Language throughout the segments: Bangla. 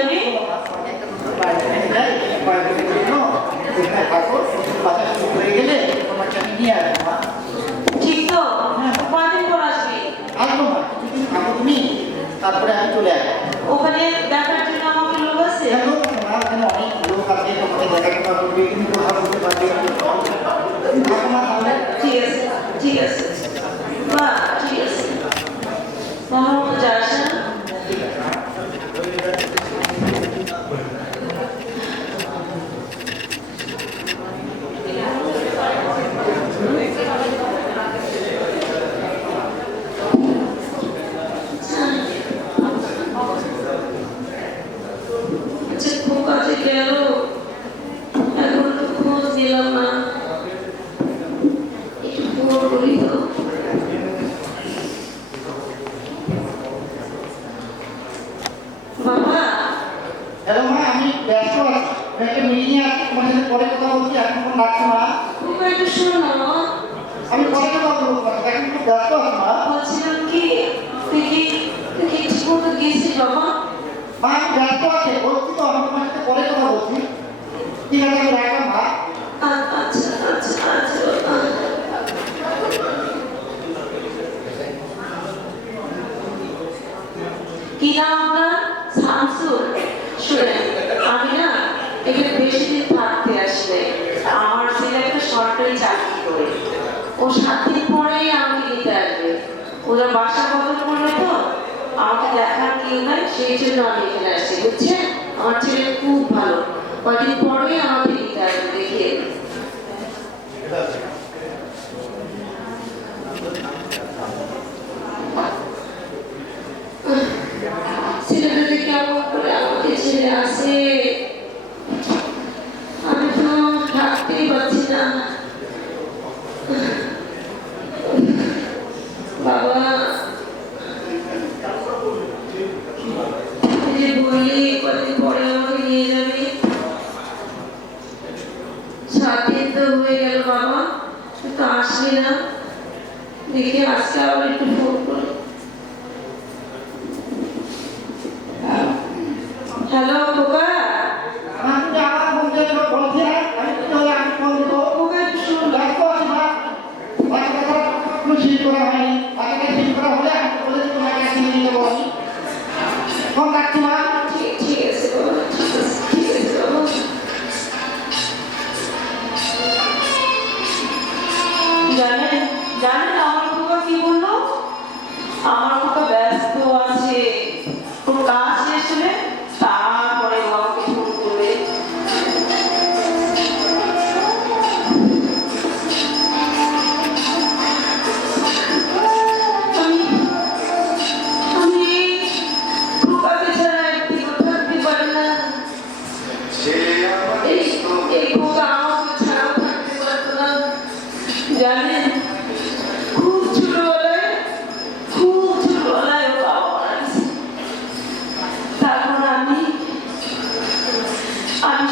যাবে? ঠিক তো? কয়দিন পর আসবি? আসবো না, কিছুদিন থাকো তুমি, তারপরে আমি চলে আসবো। ওখানে দেখার জন্য আমাকে লোক আছে? ওখানে অনেক লোক আছে, তোমাকে দেখাশোনা করবে, তুমি কথা বলতে পারবে। থাকো না তাহলে? ঠিক আছে, ঠিক আছে। বাহ, ঠিক আছে। কখনো যাস না? খুব কাছে গেল, এখন তো খোঁজ দিলাম না, একটু ফোন করি তো। বাবা, হ্যালো মা, আমি ব্যস্ত আছি, একটা মিটিংয়ে আছি, তোমার সাথে পরে কথা বলছি, এখন ফোন রাখছো না। খুব একটু শোনো। আমি পরে কথা বলবো, এখন খুব ব্যস্ত আছি মা। বলছিলাম কি, তুই কি ঠিক মতো গেছিস বাবা? মা আমি ব্যস্ত আছি, বলছি তো, আমি তোমার সাথে পরে কথা বলছি। ঠিক আছে, আমি রাখলাম মা। আচ্ছা আচ্ছা আচ্ছা বাবা। কি নাম আপনার? শামসুল। শুনেন, আমি না এখানে বেশি দিন থাকতে আসলে আমার ছেলে একটা সরকারি চাকরি করে, ও 7 দিন পরেই আমাকে নিতে আসবে। ওরা বাসা বদল করবে তো, আমাকে দেখার কেউ নাই, সেই জন্য আমি এখানে আসছি, বুঝছেন? আমার ছেলে খুব ভালো, কদিন পরেই আমাকে নিতে আসবে, দেখিয়ে। ছেলেটাকে কেমন করে আমাকে ছেড়ে আসে, আমি তো থাকতেই পারছি না। বাবা, যে বললি কদিন পরে আমাকে নিয়ে যাবি, 7 দিন তো হয়ে গেল বাবা, তুই তো আসলি না। দেখি আজকে আবার একটু ফোন করি। হ্যালো খোকা। আমি আবার বলতে বলছি না, আমি কি হলে আমি ফোন দেবো। খোকা একটু শোন। ব্যস্ত আছি মা, বাচ্চাটা কোনো ঠিক করা হয়নি, বাচ্চাটা ঠিক করা হলে আমি বলেছি তোমাকে একদিন নিয়ে যাবো আমি। ফোন রাখছি মা। ঠিক আছে বাবা, ঠিক আছে, ঠিক আছে বাবা। জানেন জানেন আমার খোকা কি বললো? আমার খোকা ব্যস্ত আছে, ওর কাজ শেষ হলে তারপরে ও আমাকে ফোন করবে। আমি আমি খোকাকে ছাড়া একদিনও থাকতে পারি না। এই খোকা আমাকে ছাড়াও থাকতে পারতো না। জানেন, খুব ছোটবেলায় ও বাবা মারা গেছে। তারপর আমি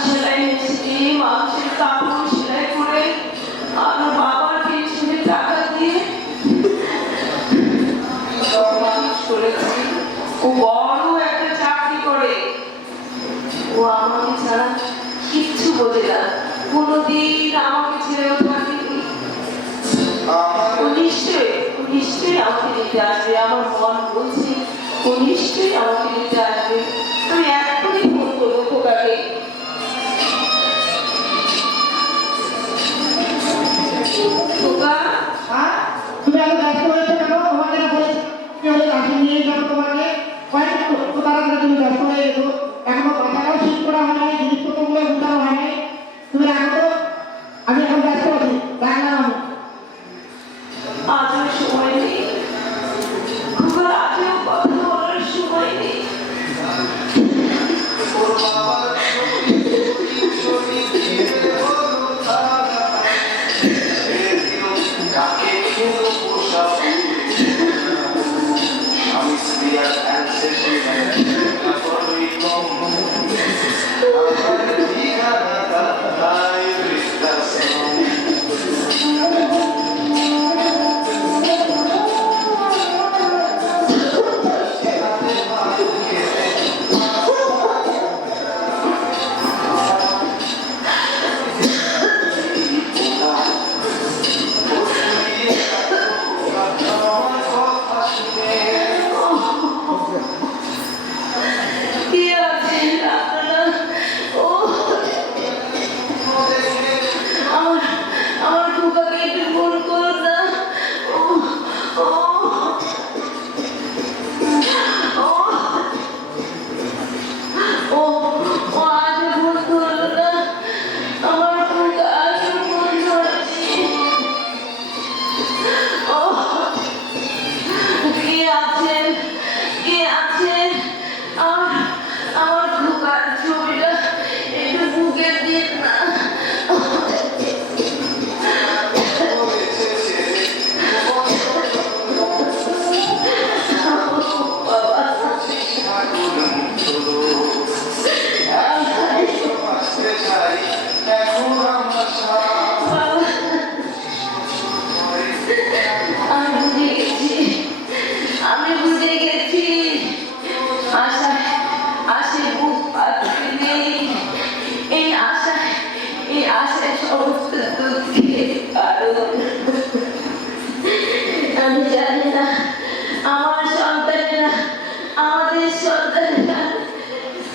সেলাই মেশিনে মানুষের কাপড় সেলাই করে আমার বাবার পেছনে টাকা দিয়ে মানুষ করেছি। ও বড় একটা চাকরি করে, ও আমাকে ছাড়া কিচ্ছু বোঝে না, কোনোদিন আমাকে ছেড়েও থাকেনি। ও নিশ্চয়ই আমাকে নিতে আসবে, আমার মন বলছে ও নিশ্চয়ই আমাকে নিতে আসবে। আমি এখনই ফোন করবো খোকাকে। খোকা, হ্যাঁ, তুমি এত ব্যস্ত হয়েছো কেন? তোমাকে না বলেছি কি হলে রাখি নিয়ে যাবো তোমাকে, কয়েক তো তাড়াতাড়ি তুমি ব্যস্ত হয়ে গেছো, এখনো বাচ্চাটাও ঠিক করা হয় নাই, জিনিসপত্রগুলো উঠানো হয় নাই, তুমি রাখো তো, আমি এখন ব্যস্ত আছি, রাখলাম আমি। আজও সময় নেই খোকা, আজও কথা বলার সময় নেই।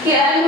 কেন